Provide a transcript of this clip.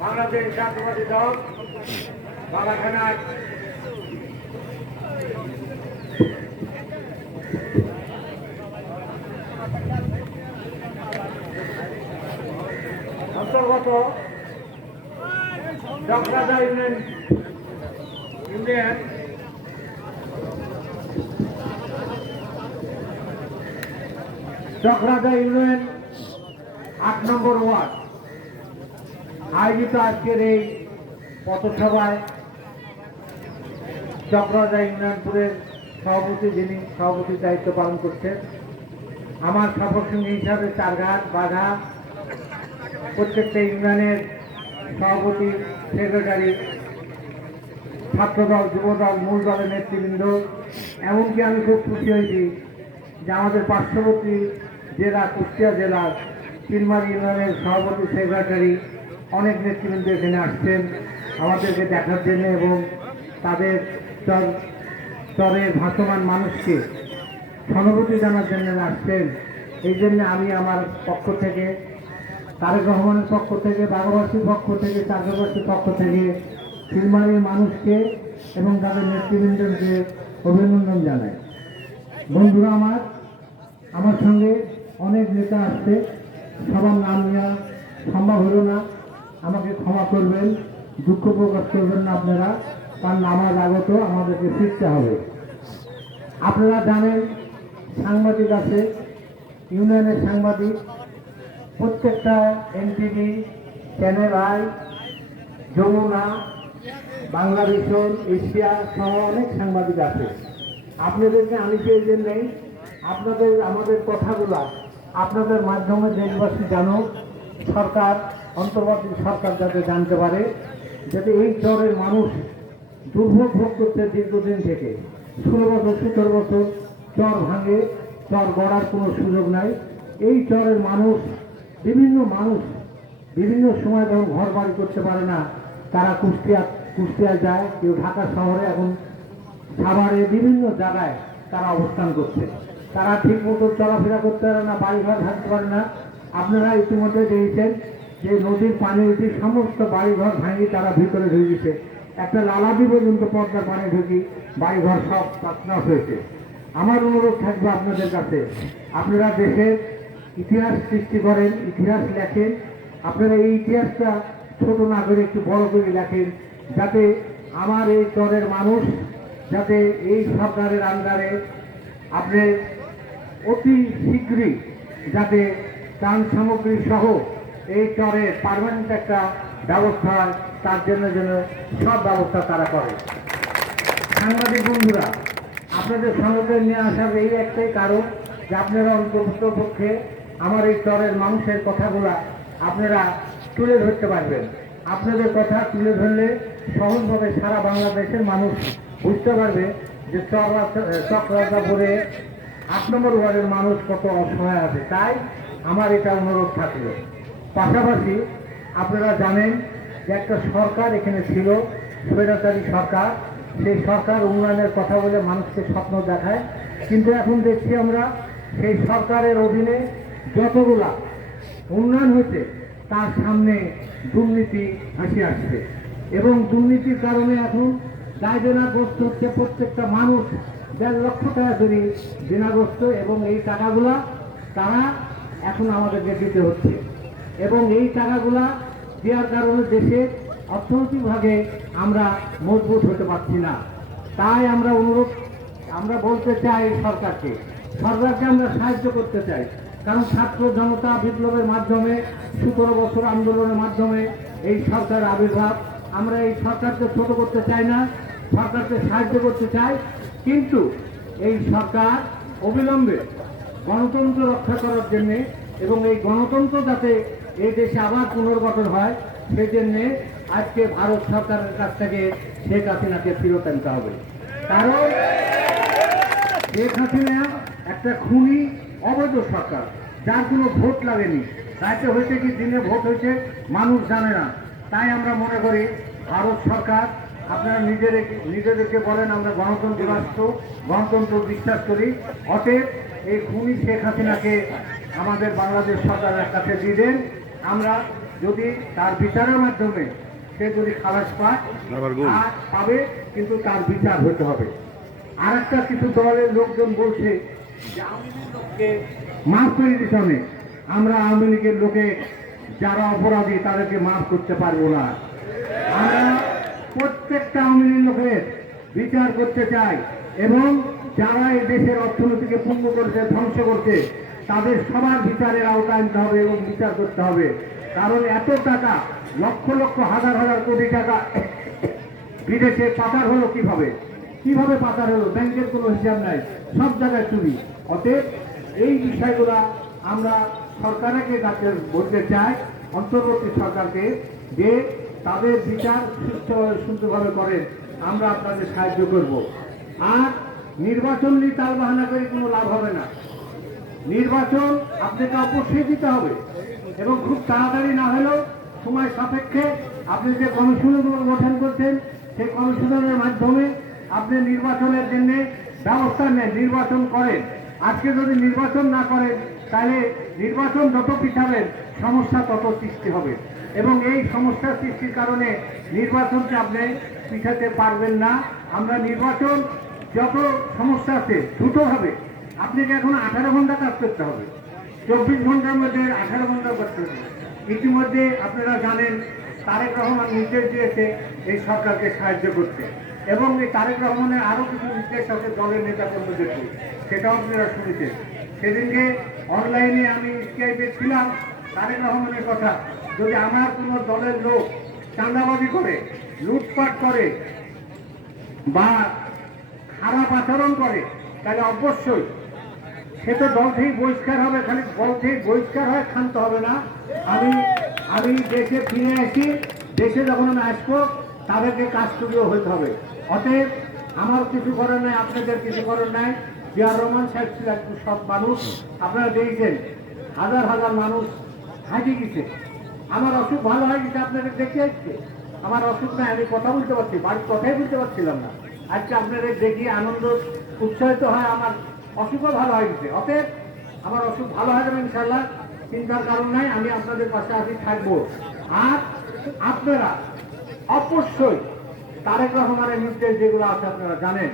বাংলাদেশ জাতীয়বাদী দল বালাখানার অন্তর্গত চক্রাদা union চক্রাদা union আট নম্বর ওয়ার্ড। আয়োজিত আজকের এই পথসভায় চক্রাদা ইউনিয়নপুরের সভাপতি যিনি সভাপতির দায়িত্ব পালন করছেন, আমার সফরসঙ্গী হিসাবে চারঘাট বাঘা প্রত্যেকটা ইউনিয়নের সভাপতি, সেক্রেটারি ছাত্রদল, যুবদল, মূল দলের নেতৃবৃন্দ, এমনকি আমি খুব খুশি হয়েছি যে আমাদের পার্শ্ববর্তী জেলা, কুষ্টিয়া জেলার চিলমারি ইউনিয়নের সভাপতি সেক্রেটারি অনেক নেতৃবৃন্দ এখানে আসছেন। আমাদেরকে দেখার জন্য এবং তাদের চর, চরের ভাসমান মানুষকে সহানুভূতি জানার জন্য আসছেন। এই জন্য আমি আমার পক্ষ থেকে, তারেক রহমানের পক্ষ থেকে বাগবাসীর পক্ষ থেকে, চাকরবাসীর পক্ষ থেকে চিলমারির মানুষকে এবং তাদের নেতৃবৃন্দকে অভিনন্দন জানাই। বন্ধুরা আমার আমার সঙ্গে অনেক নেতা আসছে। সবার নাম নেওয়া সম্ভব হলো না। আমাকে ক্ষমা করবেন, দুঃখ প্রকাশ করবেন না আপনারা। কারণ নামাজ আগত আমাদেরকে ফিরতে হবে। আপনারা জানেন, সাংবাদিক আছে, ইউনিয়নের সাংবাদিক। প্রত্যেকটা এনটিভি, চ্যানেল আই, যমুনা বাংলাদেশন এশিয়া সহ অনেক সাংবাদিক আছে। আপনাদেরকে আমি পেয়ে নেই। আপনাদের আমাদের কথাগুলা আপনাদের মাধ্যমে দেশবাসী জানুক সরকার, অন্তর্বর্তী সরকার যাতে জানতে পারে, যাতে এই চরের মানুষ দুর্ভোগ ভোগ করতে দীর্ঘদিন থেকে। ষোলো বছর, সতেরো বছর চর ভাঙে, চর গড়ার কোনো সুযোগ নাই। এই চরের মানুষ, বিভিন্ন মানুষ বিভিন্ন সময় যখন ঘর বাড়ি করতে পারে না, তারা কুষ্টিয়া কুষ্টিয়ায় যায়, কেউ ঢাকা শহরে এখন সাভারে বিভিন্ন জায়গায় তারা অবস্থান করছে। তারা ঠিক মতো চলাফেরা করতে পারে না, বাড়িঘর থাকতে পারে না। আপনারা ইতিমধ্যে দেখেছেন যে নদীর পানি উঠে সমস্ত বাড়িঘর ভাঙি তারা ভিতরে ঢুকেছে একটা লালাদি পর্যন্ত পর্দার পানি ঢুকি বাড়িঘর সব তাৎনাশ হয়েছে। আমার অনুরোধ থাকবে আপনাদের কাছে। আপনারা দেশের ইতিহাস সৃষ্টি করেন, ইতিহাস লেখেন। আপনারা এই ইতিহাসটা ছোট না করে একটু বড় করে লেখেন। যাতে আমার এই চরের মানুষ যাতে এই সরকারের আন্ডারে আপনি অতি শীঘ্রই যাতে ত্রাণ সামগ্রী সহ এই চরের পারমানেন্ট একটা ব্যবস্থা তার জন্য যেন সব ব্যবস্থা তারা করে। সাংবাদিক বন্ধুরা, আপনাদের সঙ্গে নিয়ে আসার এই একটাই কারণ যে আপনারা অন্তর্ভুক্ত পক্ষে আমার এই চরের মানুষের কথাগুলা আপনারা তুলে ধরতে পারবেন। আপনাদের কথা তুলে ধরলে সহজভাবে সারা বাংলাদেশের মানুষ বুঝতে পারবে যে চক্রাজাপুরে আট নম্বর ওয়ার্ডের মানুষ কত অসহায় আছে। তাই আমার এটা অনুরোধ থাকল। পাশাপাশি আপনারা জানেন যে একটা সরকার এখানে ছিল, স্বৈরাচারী সরকার। সেই সরকার উন্নয়নের কথা বলে মানুষকে স্বপ্ন দেখায়। কিন্তু এখন দেখছি আমরা সেই সরকারের অধীনে যতগুলা উন্নয়ন হয়েছে, তার সামনে দুর্নীতি হাসি আসছে। এবং দুর্নীতির কারণে এখন দায় দেনাগ্রস্ত হচ্ছে প্রত্যেকটা মানুষ দেড় লক্ষ টাকা করে দেনাগ্রস্ত এবং এই টাকাগুলা তারা এখন আমাদেরকে দিতে হচ্ছে। এবং এই টাকাগুলা দেওয়ার কারণে দেশে অর্থনৈতিকভাবে আমরা মজবুত হতে পারছি না। তাই আমরা অনুরোধ, আমরা বলতে চাই সরকারকে সরকারকে আমরা সাহায্য করতে চাই। কারণ ছাত্র জনতা বিপ্লবের মাধ্যমে, সতেরো বছর আন্দোলনের মাধ্যমে এই সরকার আবির্ভাব আমরা এই সরকারকে ছোট করতে চাই না, সরকারকে সাহায্য করতে চাই। কিন্তু এই সরকার অবিলম্বে গণতন্ত্র রক্ষা করার জন্যে এবং এই গণতন্ত্র যাতে এই দেশে আবার পুনর্গঠন হয় সেই জন্যে আজকে ভারত সরকারের কাছ থেকে শেখ হাসিনাকে ফিরত আনতে হবে। কারণ শেখ হাসিনা একটা খুনি, অবৈধ সরকার, যার কোনো ভোট লাগেনি। রাজ্যে হয়েছে কি, দিনে ভোট হয়েছে, মানুষ জানে না। তাই আমরা মনে করি ভারত সরকার আপনারা নিজের নিজেদেরকে বলেন আমরা গণতন্ত্র রাষ্ট্র গণতন্ত্র বিশ্বাস করি। অতএব এই খুনি শেখ হাসিনাকে আমাদের বাংলাদেশ সরকারের কাছে দিয়ে দেন। আমরা যদি তার বিচারের মাধ্যমে সে যদি খালাস পায়। পাবে কিন্তু তার বিচার হতে হবে। আর একটা কিছু দলের লোকজন বলছে যে আওয়ামী মাফ করে দিতে হবে। আমরা আওয়ামী লীগের লোকে যারা অপরাধী, তাদেরকে মাফ করতে পারব না। আমরা প্রত্যেকটা আওয়ামী লোকের বিচার করতে চাই এবং যারা এই দেশের অর্থনীতিকে পূর্ণ করছে, ধ্বংস করছে, তাদের সবার বিচারের আওতায় আনতে হবে এবং বিচার করতে হবে। কারণ এত টাকা, লক্ষ লক্ষ, হাজার হাজার কোটি টাকা বিদেশে পাচার হলো কীভাবে? কীভাবে পাচার হলো? ব্যাংকের কোনো হিসাব নাই, সব জায়গায় চুরি। অতএব এই বিষয়গুলো আমরা সরকারকে কাছে বলতে চাই অন্তর্বর্তী সরকারকে যে তাদের বিচার সুস্থভাবে সুন্দরভাবে করেন আমরা আপনাদের সাহায্য করব। আর নির্বাচন নিয়ে তাল বাহানা করে কোনো লাভ হবে না। নির্বাচন আপনাকে অবশ্যই দিতে হবে এবং খুব তাড়াতাড়ি না হলেও সময় সাপেক্ষে আপনি যে কমিশনগুলো গঠন করছেন, সেই কমিশনের মাধ্যমে আপনি নির্বাচনের জন্য ব্যবস্থা নেন, নির্বাচন করেন। আজকে যদি নির্বাচন না করেন তাহলে নির্বাচন যত পিছাবেন, সমস্যা তত সৃষ্টি হবে। এবং এই সমস্যা সৃষ্টির কারণে নির্বাচনকে আপনি পিছাতে পারবেন না। আমরা নির্বাচন যত সমস্যা আছে, দ্রুত হবে। আপনাকে এখন আঠারো ঘণ্টা কাজ করতে হবে। চব্বিশ ঘণ্টার মধ্যে আঠারো ঘণ্টা করতে হবে। ইতিমধ্যে আপনারা জানেন, তারেক রহমান নির্দেশ দিয়েছে এই সরকারকে সাহায্য করতে। এবং এই তারেক রহমানের আরও কিছু নির্দেশ আছে দলের নেতা কর্মীদেরকে। সেটাও আপনারা শুনেছেন। সেদিনকে অনলাইনে আমি স্কাইপে ছিলাম, তারেক রহমানের কথা। যদি আমার কোনো দলের লোক চাঁদাবাজি করে, লুটপাট করে বা খারাপ আচরণ করে, তাহলে অবশ্যই সে তো দল থেকে বহিষ্কার হবে, খালি দল থেকে বহিষ্কার হয় ক্ষান্ত হবে না। আমি আমি দেশে ফিরে আসি, দেশে যখন আমি আসব, তাদেরকে কাজটুকুও হইতে হবে। অতএব আমার কিছু করার নাই, আপনাদের কিছু করার নাই। জিয়ার রহমান সাহেব ছিল একটু সব মানুষ। আপনারা দেখেছেন, হাজার হাজার মানুষ হাঁটি গেছে। আমার অসুখ ভালো হয়ে গেছে আপনাদের দেখে আসছে। আমার অসুখ নাই আমি কথা বলতে পারছি, বাড়ির কথাই বলতে পারছিলাম না। আজকে আপনাদের দেখি আনন্দ, উৎসাহিত হয়, আমার অসুখও ভালো হয়ে গেছে। অতএব আমার অসুখ ভালো হয়ে যাবে ইনশাল্লাহ চিন্তার কারণ নাই, আমি আপনাদের পাশে আসি থাকব। আর আপনারা অবশ্যই তারেক রহমানের নির্দেশ যেগুলো আছে আপনারা জানেন।